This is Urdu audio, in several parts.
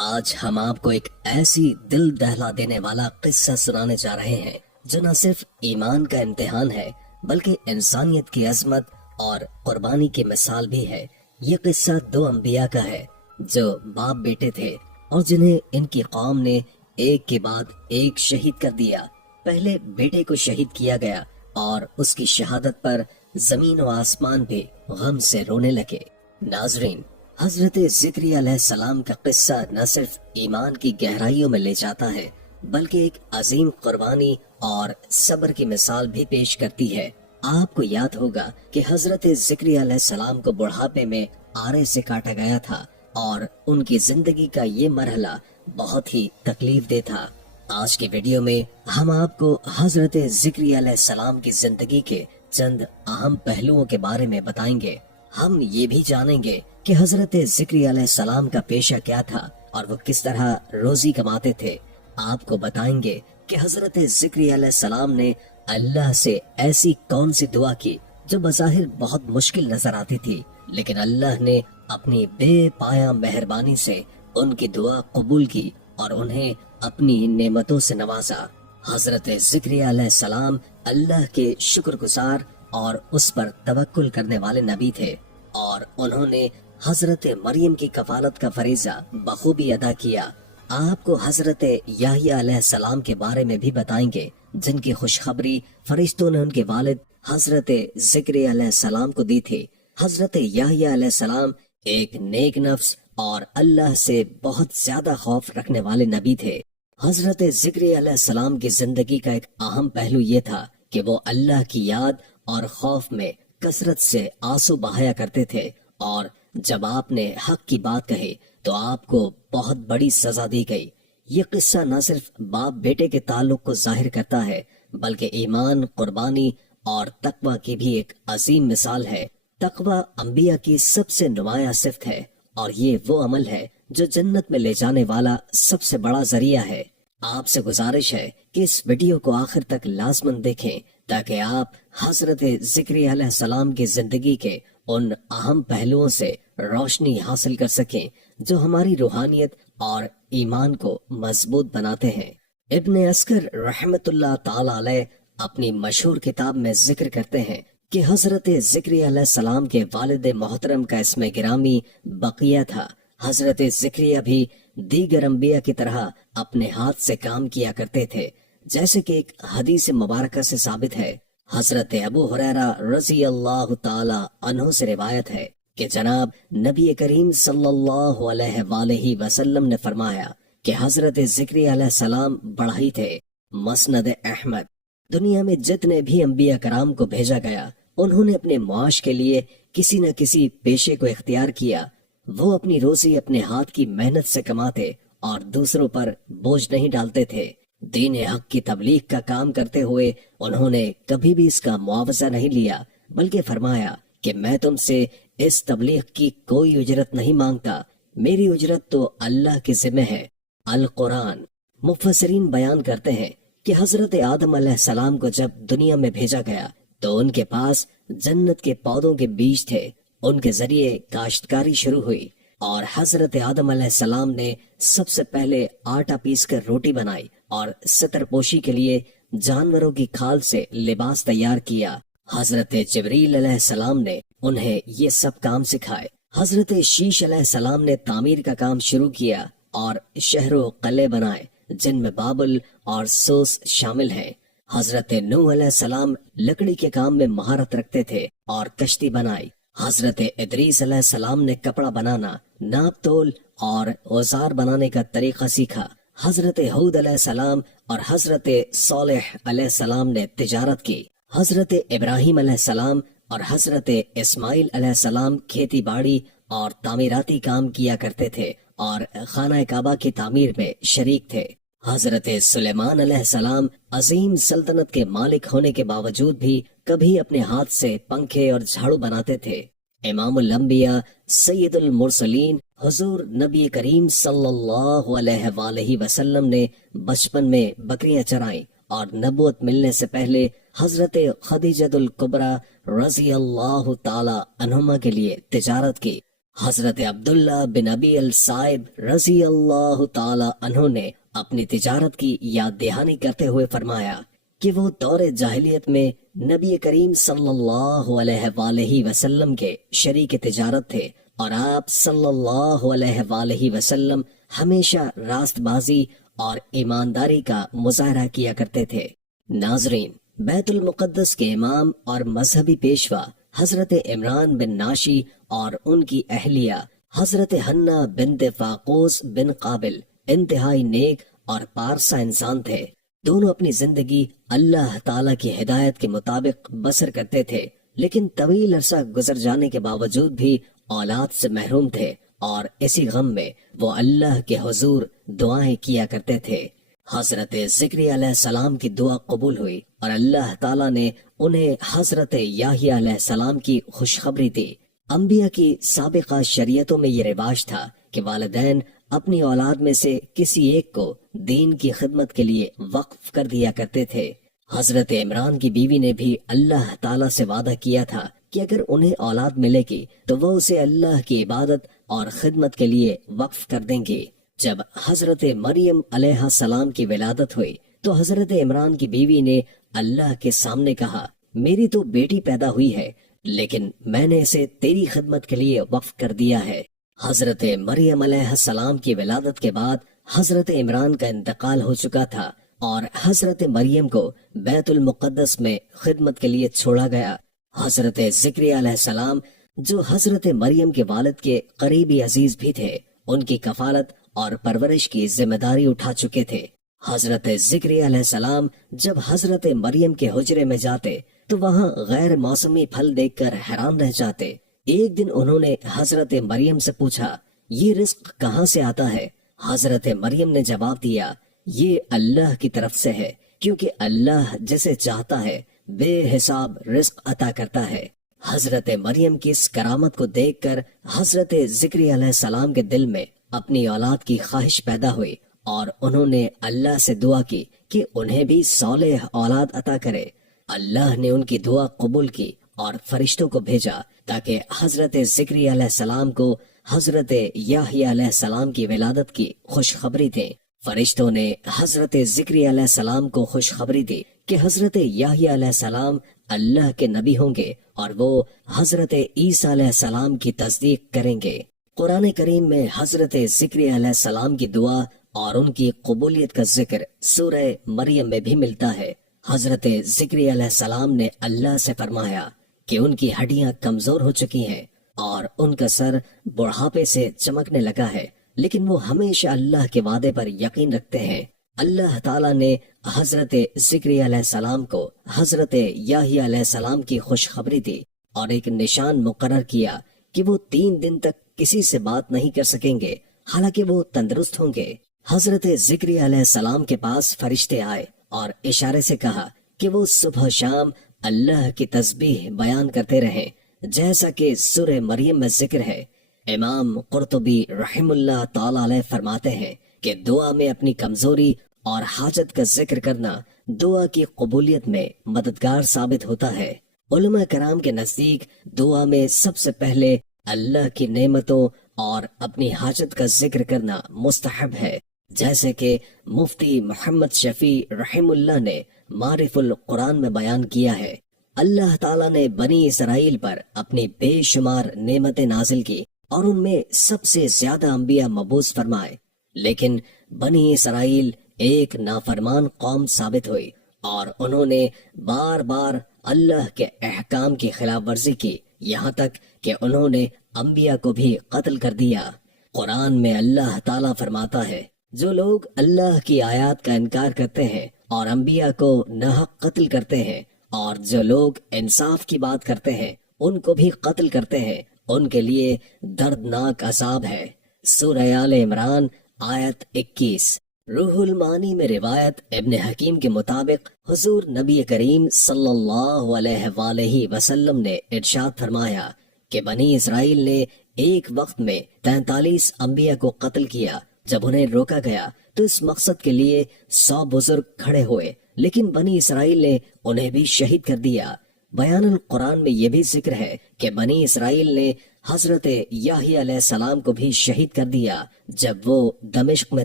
آج ہم آپ کو ایک ایسی دل دہلا دینے والا قصہ سنانے جا رہے ہیں جو نہ صرف ایمان کا امتحان ہے بلکہ انسانیت کی عظمت اور قربانی کی مثال بھی ہے۔ یہ قصہ دو انبیاء کا ہے جو باپ بیٹے تھے اور جنہیں ان کی قوم نے ایک کے بعد ایک شہید کر دیا۔ پہلے بیٹے کو شہید کیا گیا اور اس کی شہادت پر زمین و آسمان بھی غم سے رونے لگے۔ ناظرین، حضرت زکریا علیہ السلام کا قصہ نہ صرف ایمان کی گہرائیوں میں لے جاتا ہے بلکہ ایک عظیم قربانی اور صبر کی مثال بھی پیش کرتی ہے۔ آپ کو یاد ہوگا کہ حضرت زکریا علیہ السلام کو بڑھاپے میں آرے سے کاٹا گیا تھا اور ان کی زندگی کا یہ مرحلہ بہت ہی تکلیف دہ تھا۔ آج کی ویڈیو میں ہم آپ کو حضرت زکریا علیہ السلام کی زندگی کے چند اہم پہلوؤں کے بارے میں بتائیں گے۔ ہم یہ بھی جانیں گے کہ حضرت زکریا علیہ السلام کا پیشہ کیا تھا اور وہ کس طرح روزی کماتے تھے۔ آپ کو بتائیں گے کہ حضرت زکریا علیہ السلام نے اللہ سے ایسی کون سی دعا کی جو بظاہر بہت مشکل نظر آتی تھی، لیکن اللہ نے اپنی بے پایا مہربانی سے ان کی دعا قبول کی اور انہیں اپنی نعمتوں سے نوازا۔ حضرت زکریا علیہ السلام اللہ کے شکر گزار اور اس پر توکل کرنے والے نبی تھے، اور انہوں نے حضرت مریم کی کفالت کا فریضہ بخوبی ادا کیا۔ آپ کو حضرت یحییٰ علیہ السلام کے بارے میں بھی بتائیں گے جن کی خوشخبری فرشتوں نے ان کے والد حضرت زکریا علیہ السلام کو دی تھی۔ حضرت یحییٰ علیہ السلام ایک نیک نفس اور اللہ سے بہت زیادہ خوف رکھنے والے نبی تھے۔ حضرت زکریا علیہ السلام کی زندگی کا ایک اہم پہلو یہ تھا کہ وہ اللہ کی یاد اور خوف میں کثرت سے آنسو بہایا کرتے تھے، اور جب آپ نے حق کی بات کہی تو آپ کو بہت بڑی سزا دی گئی۔ یہ قصہ نہ صرف باپ بیٹے کے تعلق کو ظاہر کرتا ہے بلکہ ایمان، قربانی اور تقوی کی بھی ایک عظیم مثال ہے۔ تقوی انبیاء کی سب سے نمایاں صفت ہے اور یہ وہ عمل ہے جو جنت میں لے جانے والا سب سے بڑا ذریعہ ہے۔ آپ سے گزارش ہے کہ اس ویڈیو کو آخر تک لازماً دیکھیں تاکہ آپ حضرت زکریا علیہ السلام کی زندگی کے ان اہم پہلوؤں سے روشنی حاصل کر سکیں جو ہماری روحانیت اور ایمان کو مضبوط بناتے ہیں۔ ابن عسکر رحمت اللہ تعالی علیہ اپنی مشہور کتاب میں ذکر کرتے ہیں کہ حضرت زکریا علیہ السلام کے والد محترم کا اسم گرامی بقیہ تھا۔ حضرت زکریا بھی دیگر انبیاء کی طرح اپنے ہاتھ سے کام کیا کرتے تھے، جیسے کہ ایک حدیث مبارکہ سے ثابت ہے۔ حضرت ابو ہریرہ رضی اللہ تعالی عنہ سے روایت ہے کہ جناب نبی کریم صلی اللہ علیہ وآلہ وسلم نے فرمایا کہ حضرت زکریا علیہ السلام بڑھئی تھے۔ مسند احمد۔ دنیا میں جتنے بھی انبیاء کرام کو بھیجا گیا انہوں نے اپنے معاش کے لیے کسی نہ کسی پیشے کو اختیار کیا۔ وہ اپنی روزی اپنے ہاتھ کی محنت سے کماتے اور دوسروں پر بوجھ نہیں ڈالتے تھے۔ دین حق کی تبلیغ کا کام کرتے ہوئے انہوں نے کبھی بھی اس کا معاوضہ نہیں لیا، بلکہ فرمایا کہ میں تم سے اس تبلیغ کی کوئی اجرت نہیں مانگتا، میری اجرت تو اللہ کے ذمہ ہے۔ القرآن۔ مفسرین بیان کرتے ہیں کہ حضرت آدم علیہ السلام کو جب دنیا میں بھیجا گیا تو ان کے پاس جنت کے پودوں کے بیج تھے۔ ان کے ذریعے کاشتکاری شروع ہوئی اور حضرت آدم علیہ السلام نے سب سے پہلے آٹا پیس کر روٹی بنائی اور ستر پوشی کے لیے جانوروں کی کھال سے لباس تیار کیا۔ حضرت جبریل علیہ السلام نے انہیں یہ سب کام سکھائے۔ حضرت شیش علیہ السلام نے تعمیر کا کام شروع کیا اور شہر و قلعے بنائے جن میں بابل اور سوس شامل ہیں۔ حضرت نوح علیہ السلام لکڑی کے کام میں مہارت رکھتے تھے اور کشتی بنائی۔ حضرت ادریس علیہ السلام نے کپڑا بنانا، ناپ تول اور اوزار بنانے کا طریقہ سیکھا۔ حضرت ہود علیہ السلام اور حضرت صالح علیہ السلام نے تجارت کی۔ حضرت ابراہیم علیہ السلام اور حضرت اسماعیل علیہ السلام کھیتی باڑی اور تعمیراتی کام کیا کرتے تھے اور خانہ کعبہ کی تعمیر میں شریک تھے۔ حضرت سلیمان علیہ السلام عظیم سلطنت کے مالک ہونے کے باوجود بھی کبھی اپنے ہاتھ سے پنکھے اور جھاڑو بناتے تھے۔ امام الانبیاء سید المرسلین حضور نبی کریم صلی اللہ علیہ وآلہ وسلم نے بچپن میں بکریاں چرائیں اور نبوت ملنے سے پہلے حضرت خدیجہ الکبریٰ رضی اللہ تعالی عنہما کے لیے تجارت کی۔ حضرت عبداللہ بن ابی الصائب رضی اللہ تعالی عنہ نے اپنی تجارت کی یاد دہانی کرتے ہوئے فرمایا کہ وہ دور جاہلیت میں نبی کریم صلی اللہ علیہ وآلہ وسلم کے شریک تجارت تھے، اور آپ صلی اللہ علیہ وآلہ وسلم ہمیشہ راست بازی اور ایمانداری کا مظاہرہ کیا کرتے تھے۔ ناظرین، بیت المقدس کے امام اور مذہبی پیشوا حضرت عمران بن ناشی اور ان کی اہلیہ حضرت حنہ بنت فاقوس بن قابل انتہائی نیک اور پارسا انسان تھے۔ دونوں اپنی زندگی اللہ تعالی کی ہدایت کے مطابق بسر کرتے تھے، لیکن طویل عرصہ گزر جانے کے باوجود بھی اولاد سے محروم تھے، اور اسی غم میں وہ اللہ کے حضور دعائیں کیا کرتے تھے۔ حضرت زکریا علیہ السلام کی دعا قبول ہوئی اور اللہ تعالیٰ نے انہیں حضرت یحییٰ علیہ السلام کی خوشخبری دی۔ انبیاء کی سابقہ شریعتوں میں یہ رواج تھا کہ والدین اپنی اولاد میں سے کسی ایک کو دین کی خدمت کے لیے وقف کر دیا کرتے تھے۔ حضرت عمران کی بیوی نے بھی اللہ تعالیٰ سے وعدہ کیا تھا کہ اگر انہیں اولاد ملے گی تو وہ اسے اللہ کی عبادت اور خدمت کے لیے وقف کر دیں گی۔ جب حضرت مریم علیہ السلام کی ولادت ہوئی تو حضرت عمران کی بیوی نے اللہ کے سامنے کہا، میری تو بیٹی پیدا ہوئی ہے، لیکن میں نے اسے تیری خدمت کے لیے وقف کر دیا ہے۔ حضرت مریم علیہ السلام کی ولادت کے بعد حضرت عمران کا انتقال ہو چکا تھا، اور حضرت مریم کو بیت المقدس میں خدمت کے لیے چھوڑا گیا۔ حضرت زکریا علیہ السلام جو حضرت مریم کے والد کے قریبی عزیز بھی تھے، ان کی کفالت اور پرورش کی ذمہ داری اٹھا چکے تھے۔ حضرت زکریا علیہ السلام جب حضرت مریم کے حجرے میں جاتے تو وہاں غیر موسمی پھل دیکھ کر حیران رہ جاتے۔ ایک دن انہوں نے حضرت مریم سے پوچھا، یہ رزق کہاں سے آتا ہے؟ حضرت مریم نے جواب دیا، یہ اللہ کی طرف سے ہے، کیونکہ اللہ جسے چاہتا ہے بے حساب رزق عطا کرتا ہے۔ حضرت مریم کی اس کرامت کو دیکھ کر حضرت زکریا علیہ السلام کے دل میں اپنی اولاد کی خواہش پیدا ہوئی، اور انہوں نے اللہ سے دعا کی کہ انہیں بھی صالح اولاد عطا کرے۔ اللہ نے ان کی دعا قبول کی اور فرشتوں کو بھیجا تاکہ حضرت زکریا علیہ السلام کو حضرت یحییٰ علیہ السلام کی ولادت کی خوشخبری دیں۔ فرشتوں نے حضرت زکریا علیہ السلام کو خوشخبری دی کہ حضرت یحییٰ علیہ السلام اللہ کے نبی ہوں گے اور وہ حضرت عیسیٰ علیہ السلام کی تصدیق کریں گے۔ قرآن کریم میں حضرت زکریا علیہ السلام کی دعا اور ان کی قبولیت کا ذکر سورہ مریم میں بھی ملتا ہے۔ حضرت زکریا علیہ السلام نے اللہ سے فرمایا کہ ان کی ہڈیاں کمزور ہو چکی ہیں اور ان کا سر بڑھاپے سے چمکنے لگا ہے، لیکن وہ ہمیشہ اللہ کے وعدے پر یقین رکھتے ہیں۔ اللہ تعالیٰ نے حضرت زکریا علیہ السلام کو حضرت یحییٰ علیہ السلام کی خوشخبری دی اور ایک نشان مقرر کیا کہ وہ 3 دن تک کسی سے بات نہیں کر سکیں گے، حالانکہ وہ تندرست ہوں گے۔ حضرت زکریا علیہ السلام کے پاس فرشتے آئے اور اشارے سے کہا کہ وہ صبح شام اللہ کی تسبیح بیان کرتے رہیں، جیسا کہ سورہ مریم میں ذکر ہے۔ امام قرطبی رحم اللہ تعالی علیہ فرماتے ہیں کہ دعا میں اپنی کمزوری اور حاجت کا ذکر کرنا دعا کی قبولیت میں مددگار ثابت ہوتا ہے۔ علماء کرام کے نزدیک دعا میں سب سے پہلے اللہ کی نعمتوں اور اپنی حاجت کا ذکر کرنا مستحب ہے، جیسے کہ مفتی محمد شفیع رحم اللہ نے معرف القرآن میں بیان کیا ہے۔ اللہ تعالیٰ نے بنی اسرائیل پر اپنی بے شمار نعمتیں نازل کی اور ان میں سب سے زیادہ انبیاء مبعوث فرمائے، لیکن بنی اسرائیل ایک نافرمان قوم ثابت ہوئی اور انہوں نے بار بار اللہ کے احکام کی خلاف ورزی کی، یہاں تک کہ انہوں نے انبیاء کو بھی قتل کر دیا۔ قرآن میں اللہ تعالیٰ فرماتا ہے، جو لوگ اللہ کی آیات کا انکار کرتے ہیں اور انبیاء کو ناحق قتل کرتے ہیں، اور جو لوگ انصاف کی بات کرتے ہیں ان کو بھی قتل کرتے ہیں، ان کے لیے دردناک عذاب ہے۔ سورہ آل عمران آیت 21۔ روح المعانی میں روایت ابن حکیم کے مطابق حضور نبی کریم صلی اللہ علیہ وآلہ وسلم نے ارشاد فرمایا کہ بنی اسرائیل نے ایک وقت میں 43 انبیاء کو قتل کیا۔ جب انہیں روکا گیا تو اس مقصد کے لیے 100 بزرگ کھڑے ہوئے، لیکن بنی اسرائیل نے انہیں بھی شہید کر دیا۔ بیان القرآن میں یہ بھی ذکر ہے کہ بنی اسرائیل نے حضرت یحییٰ علیہ السلام کو بھی شہید کر دیا جب وہ دمشق میں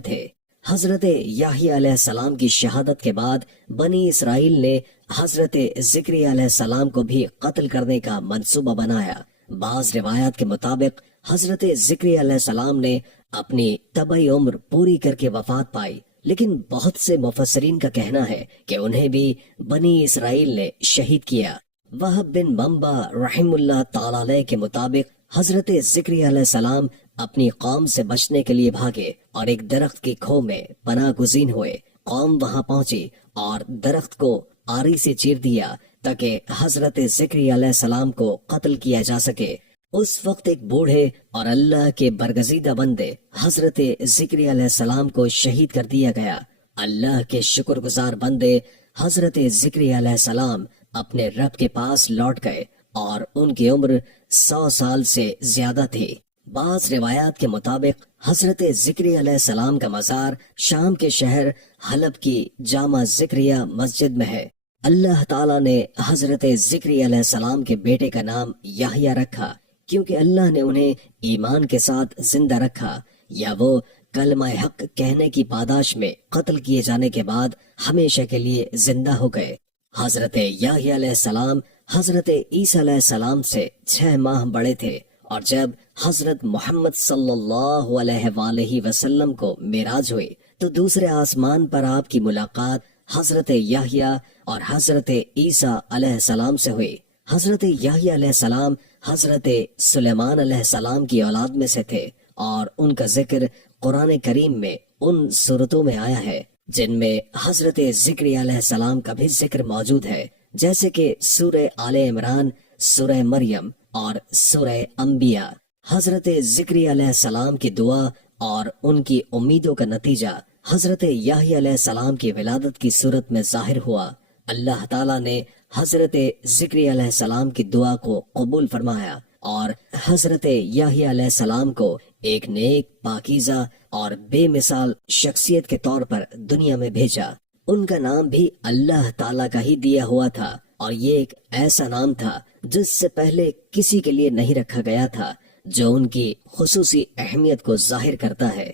تھے۔ حضرت یحییٰ علیہ السلام کی شہادت کے بعد بنی اسرائیل نے حضرت زکریا علیہ السلام کو بھی قتل کرنے کا منصوبہ بنایا۔ بعض روایات کے مطابق حضرت زکریا علیہ السلام نے اپنی طبعی عمر پوری کر کے وفات پائی، لیکن بہت سے مفسرین کا کہنا ہے کہ انہیں بھی بنی اسرائیل نے شہید کیا۔ وہب بن منبع رحم اللہ تعالی علیہ کے مطابق حضرت زکریا علیہ السلام اپنی قوم سے بچنے کے لیے بھاگے اور ایک درخت کی کھو میں پناہ گزین ہوئے۔ قوم وہاں پہنچی اور درخت کو آری سے چیر دیا تاکہ حضرت زکریا علیہ السلام کو قتل کیا جا سکے۔ اس وقت ایک بوڑھے اور اللہ کے برگزیدہ بندے حضرت زکریا علیہ السلام کو شہید کر دیا گیا۔ اللہ کے شکر گزار بندے حضرت زکریا علیہ السلام اپنے رب کے پاس لوٹ گئے اور ان کی عمر 100 سال سے زیادہ تھی۔ بعض روایات کے مطابق حضرت زکریا علیہ السلام کا مزار شام کے شہر حلب کی جامع زکریا مسجد میں ہے۔ اللہ تعالیٰ نے حضرت زکریا علیہ السلام کے بیٹے کا نام یحییٰ رکھا کیونکہ اللہ نے انہیں ایمان کے ساتھ زندہ رکھا، یا وہ کلمہ حق کہنے کی پاداش میں قتل کیے جانے کے بعد ہمیشہ کے لیے زندہ ہو گئے۔ حضرت یحییٰ علیہ السلام حضرت عیسیٰ علیہ السلام سے 6 ماہ بڑے تھے، اور جب حضرت محمد صلی اللہ علیہ وآلہ وسلم کو معراج ہوئی تو دوسرے آسمان پر آپ کی ملاقات حضرت یحییٰ اور حضرت عیسیٰ علیہ السلام سے ہوئی۔ حضرت یحییٰ علیہ السلام حضرت سلیمان علیہ السلام کی اولاد میں سے تھے، اور ان کا ذکر قرآن کریم میں ان صورتوں میں آیا ہے جن میں حضرت زکریا علیہ السلام کا بھی ذکر موجود ہے، جیسے کہ سورہ آل عمران، سورہ مریم اور سورہ انبیاء۔ حضرت زکریا علیہ السلام کی دعا اور ان کی امیدوں کا نتیجہ حضرت یحییٰ علیہ السلام کی ولادت کی صورت میں ظاہر ہوا۔ اللہ تعالیٰ نے حضرت زکریا علیہ السلام کی دعا کو قبول فرمایا اور حضرت یحییٰ علیہ السلام کو ایک نیک، پاکیزہ اور بے مثال شخصیت کے طور پر دنیا میں بھیجا۔ ان کا نام بھی اللہ تعالیٰ کا ہی دیا ہوا تھا، اور یہ ایک ایسا نام تھا جس سے پہلے کسی کے لیے نہیں رکھا گیا تھا، جو ان کی خصوصی اہمیت کو ظاہر کرتا ہے۔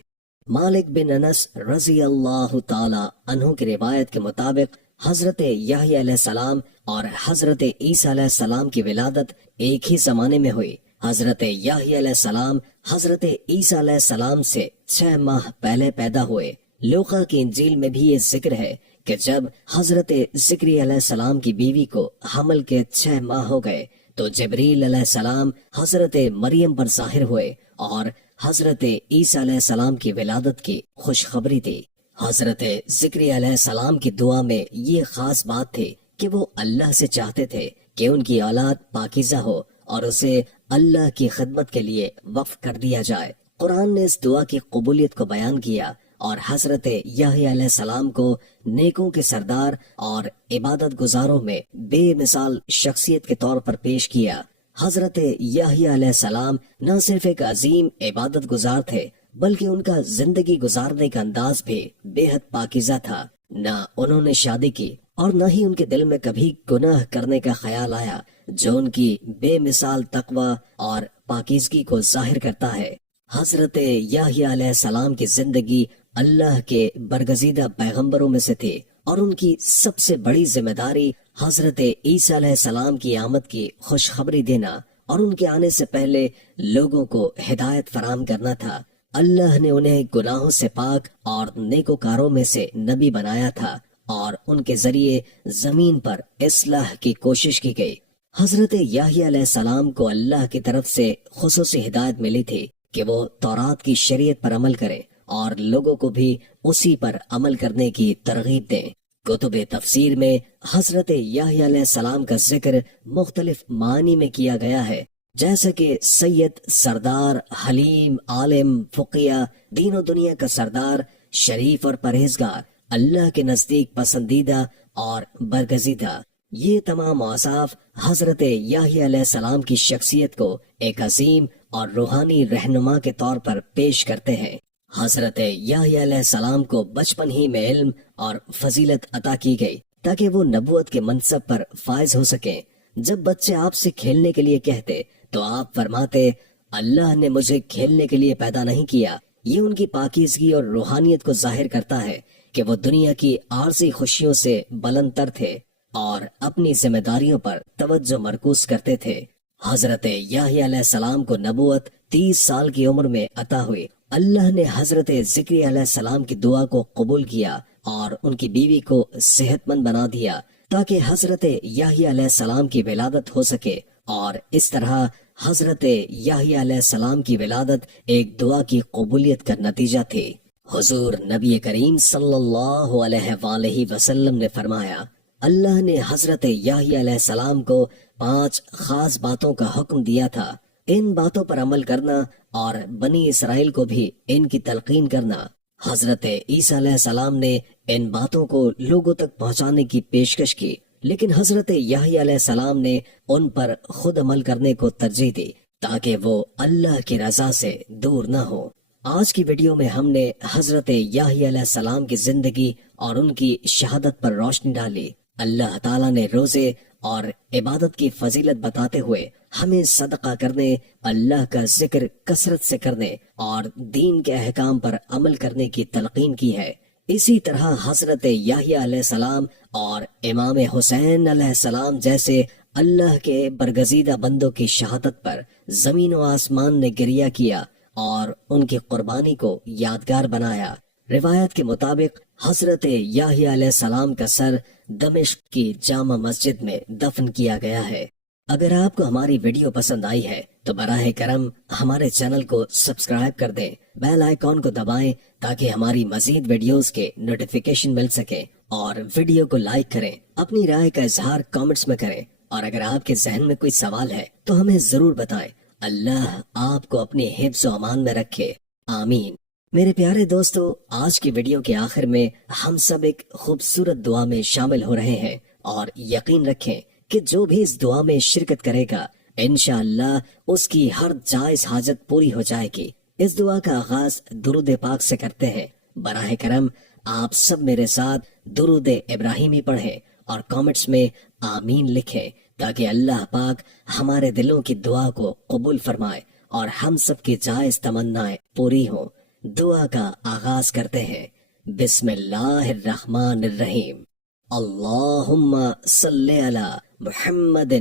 مالک بن انس رضی اللہ تعالی عنہ کی روایت کے مطابق حضرت یحییٰ علیہ السلام اور حضرت عیسیٰ علیہ السلام کی ولادت ایک ہی زمانے میں ہوئی۔ حضرت یحییٰ علیہ السلام حضرت عیسیٰ علیہ السلام سے 6 ماہ پہلے پیدا ہوئے۔ لوقا کی انجیل میں بھی یہ ذکر ہے کہ جب حضرت زکریا علیہ السلام کی بیوی کو حمل کے 6 ماہ ہو گئے تو جبریل علیہ السلام حضرت مریم پر ظاہر ہوئے اور حضرت عیسیٰ علیہ السلام کی ولادت کی خوشخبری تھی۔ حضرت زکریا علیہ السلام کی دعا میں یہ خاص بات تھی کہ وہ اللہ سے چاہتے تھے کہ ان کی اولاد پاکیزہ ہو اور اسے اللہ کی خدمت کے لیے وقف کر دیا جائے۔ قرآن نے اس دعا کی قبولیت کو بیان کیا اور حضرت یحییٰ علیہ السلام کو نیکوں کے سردار اور عبادت گزاروں میں بے مثال شخصیت کے طور پر پیش کیا۔ حضرت یحییٰ علیہ السلام نہ صرف ایک عظیم عبادت گزار تھے بلکہ ان کا زندگی گزارنے کا انداز بھی بے حد پاکیزہ تھا۔ نہ انہوں نے شادی کی اور نہ ہی ان کے دل میں کبھی گناہ کرنے کا خیال آیا، جو ان کی بے مثال تقوی اور پاکیزگی کو ظاہر کرتا ہے۔ حضرت یحییٰ علیہ السلام کی زندگی اللہ کے برگزیدہ پیغمبروں میں سے تھی، اور ان کی سب سے بڑی ذمہ داری حضرت عیسیٰ علیہ السلام کی آمد کی خوشخبری دینا اور ان کے آنے سے پہلے لوگوں کو ہدایت فراہم کرنا تھا۔ اللہ نے انہیں گناہوں سے پاک اور نیکوکاروں میں سے نبی بنایا تھا، اور ان کے ذریعے زمین پر اصلاح کی کوشش کی گئی۔ حضرت یحییٰ علیہ السلام کو اللہ کی طرف سے خصوصی ہدایت ملی تھی کہ وہ تورات کی شریعت پر عمل کریں اور لوگوں کو بھی اسی پر عمل کرنے کی ترغیب دیں۔ کتب تفسیر میں حضرت یحییٰ علیہ السلام کا ذکر مختلف معنی میں کیا گیا ہے، جیسا کہ سید، سردار، حلیم، عالم، فقیہ، دین و دنیا کا سردار، شریف اور پرہیزگار، اللہ کے نزدیک پسندیدہ اور برگزیدہ۔ یہ تمام اوصاف حضرت یحییٰ علیہ السلام کی شخصیت کو ایک عظیم اور روحانی رہنما کے طور پر پیش کرتے ہیں۔ حضرت یحییٰ علیہ السلام کو بچپن ہی میں علم اور فضیلت عطا کی گئی تاکہ وہ نبوت کے منصب پر فائز ہو سکیں۔ جب بچے آپ سے کھیلنے کے لیے کہتے تو آپ فرماتے، اللہ نے مجھے کھیلنے کے لیے پیدا نہیں کیا۔ یہ ان کی پاکیزگی اور روحانیت کو ظاہر کرتا ہے کہ وہ دنیا کی عارضی خوشیوں سے بلند تر تھے اور اپنی ذمہ داریوں پر توجہ مرکوز کرتے تھے۔ حضرت یحییٰ علیہ السلام کو نبوت 30 سال کی عمر میں عطا ہوئی۔ اللہ نے حضرت زکریا علیہ السلام کی دعا کو قبول کیا اور ان کی بیوی کو صحت مند بنا دیا تاکہ حضرت یحییٰ علیہ السلام کی ولادت ہو سکے، اور اس طرح حضرت یحییٰ علیہ السلام کی ولادت ایک دعا کی قبولیت کا نتیجہ تھی۔ حضور نبی کریم صلی اللہ علیہ وآلہ وسلم نے فرمایا، اللہ نے حضرت یحییٰ علیہ السلام کو 5 خاص باتوں کا حکم دیا تھا۔ ان باتوں پر عمل کرنا اور بنی اسرائیل کو بھی ان کی تلقین کرنا۔ حضرت عیسیٰ علیہ السلام نے ان باتوں کو لوگوں تک پہنچانے کی پیشکش کی، لیکن حضرت یحییٰ علیہ السلام نے ان پر خود عمل کرنے کو ترجیح دی تاکہ وہ اللہ کی رضا سے دور نہ ہو۔ آج کی ویڈیو میں ہم نے حضرت یحییٰ علیہ السلام کی زندگی اور ان کی شہادت پر روشنی ڈالی۔ اللہ تعالیٰ نے روزے اور عبادت کی فضیلت بتاتے ہوئے ہمیں صدقہ کرنے، اللہ کا ذکر کثرت سے کرنے اور دین کے احکام پر عمل کرنے کی تلقین کی ہے۔ اسی طرح حضرت یحییٰ علیہ السلام اور امام حسین علیہ السلام جیسے اللہ کے برگزیدہ بندوں کی شہادت پر زمین و آسمان نے گریہ کیا اور ان کی قربانی کو یادگار بنایا۔ روایت کے مطابق حضرت یحییٰ علیہ السلام کا سر دمشق کی جامع مسجد میں دفن کیا گیا ہے۔ اگر آپ کو ہماری ویڈیو پسند آئی ہے تو براہ کرم ہمارے چینل کو سبسکرائب کر دیں، بیل آئیکن کو دبائیں تاکہ ہماری مزید ویڈیوز کے نوٹیفیکیشن مل سکے، اور ویڈیو کو لائک کریں، اپنی رائے کا اظہار کامنٹس میں کریں، اور اگر آپ کے ذہن میں کوئی سوال ہے تو ہمیں ضرور بتائیں۔ اللہ آپ کو اپنی حفظ و امان میں رکھے، آمین۔ میرے پیارے دوستو، آج کی ویڈیو کے آخر میں ہم سب ایک خوبصورت دعا میں شامل ہو رہے ہیں، اور یقین رکھیں کہ جو بھی اس دعا میں شرکت کرے گا انشاءاللہ اس کی ہر جائز حاجت پوری ہو جائے گی۔ اس دعا کا آغاز درود پاک سے کرتے ہیں۔ براہ کرم آپ سب میرے ساتھ درود ابراہیمی پڑھیں اور کامنٹس میں آمین لکھیں تاکہ اللہ پاک ہمارے دلوں کی دعا کو قبول فرمائے اور ہم سب کی جائز تمنائیں پوری ہوں۔ دعا کا آغاز کرتے ہیں۔ بسم اللہ الرحمن الرحیم۔ اللہم صلی علی محمد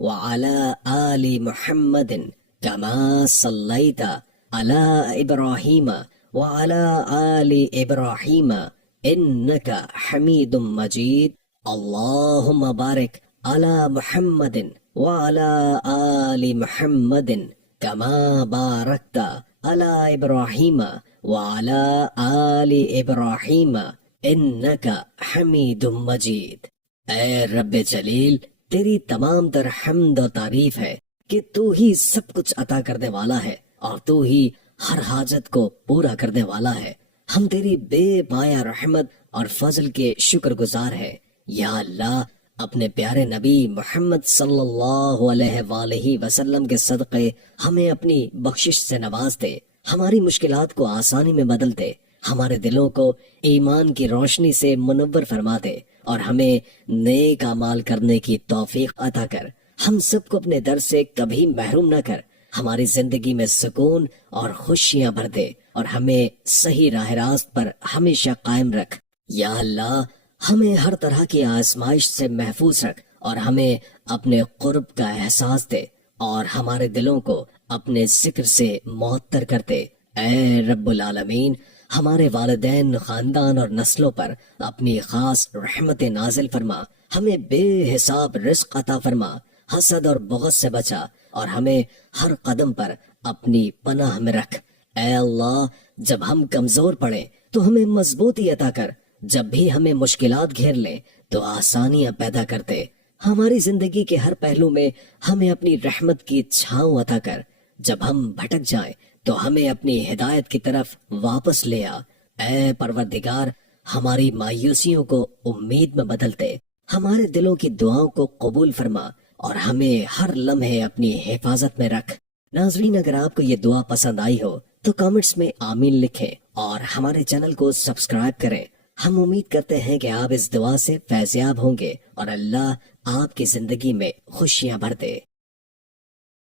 وعلی آل محمد کما صلیت علی ابراہیم وعلی آل ابراہیم انک حمید مجید۔ اللہم بارک علی محمد وعلی آل محمد کما بارکت علی ابراہیم وعلی آل ابراہیم انک حمید مجید۔ اے رب جلیل، تیری تمام تر حمد و تعریف ہے کہ تو ہی سب کچھ عطا کرنے والا ہے اور تو ہی ہر حاجت کو پورا کرنے والا ہے۔ ہم تیری بے پایا رحمت اور فضل کے شکر گزار ہیں۔ یا اللہ، اپنے پیارے نبی محمد صلی اللہ علیہ وآلہ وسلم کے صدقے ہمیں اپنی بخشش سے نواز دے، ہماری مشکلات کو آسانی میں بدل دے، ہمارے دلوں کو ایمان کی روشنی سے منور فرما دے اور ہمیں نیک اعمال کرنے کی توفیق عطا کر۔ ہم سب کو اپنے در سے کبھی محروم نہ کر، ہماری زندگی میں سکون اور خوشیاں بھر دے اور ہمیں صحیح راہ راست پر ہمیشہ قائم رکھ۔ یا اللہ، ہمیں ہر طرح کی آزمائش سے محفوظ رکھ اور ہمیں اپنے قرب کا احساس دے اور ہمارے دلوں کو اپنے ذکر سے معطر کر دے۔ اے رب العالمین، ہمارے والدین، خاندان اور نسلوں پر اپنی خاص رحمت نازل فرما، ہمیں بے حساب رزق عطا فرما، حسد اور بغض سے بچا اور ہمیں ہر قدم پر اپنی پناہ میں رکھ۔ اے اللہ، جب ہم کمزور پڑیں تو ہمیں مضبوطی عطا کر، جب بھی ہمیں مشکلات گھیر لیں تو آسانیاں پیدا کرتے۔ ہماری زندگی کے ہر پہلو میں ہمیں اپنی رحمت کی چھاؤں عطا کر، جب ہم بھٹک جائیں تو ہمیں اپنی ہدایت کی طرف واپس لے آ۔ اے پروردگار، ہماری مایوسیوں کو امید میں بدلتے، ہمارے دلوں کی دعاؤں کو قبول فرما اور ہمیں ہر لمحے اپنی حفاظت میں رکھ۔ ناظرین، اگر آپ کو یہ دعا پسند آئی ہو تو کامنٹس میں آمین لکھیں اور ہمارے چینل کو سبسکرائب کریں۔ ہم امید کرتے ہیں کہ آپ اس دعا سے فیضیاب ہوں گے اور اللہ آپ کی زندگی میں خوشیاں بھر دے۔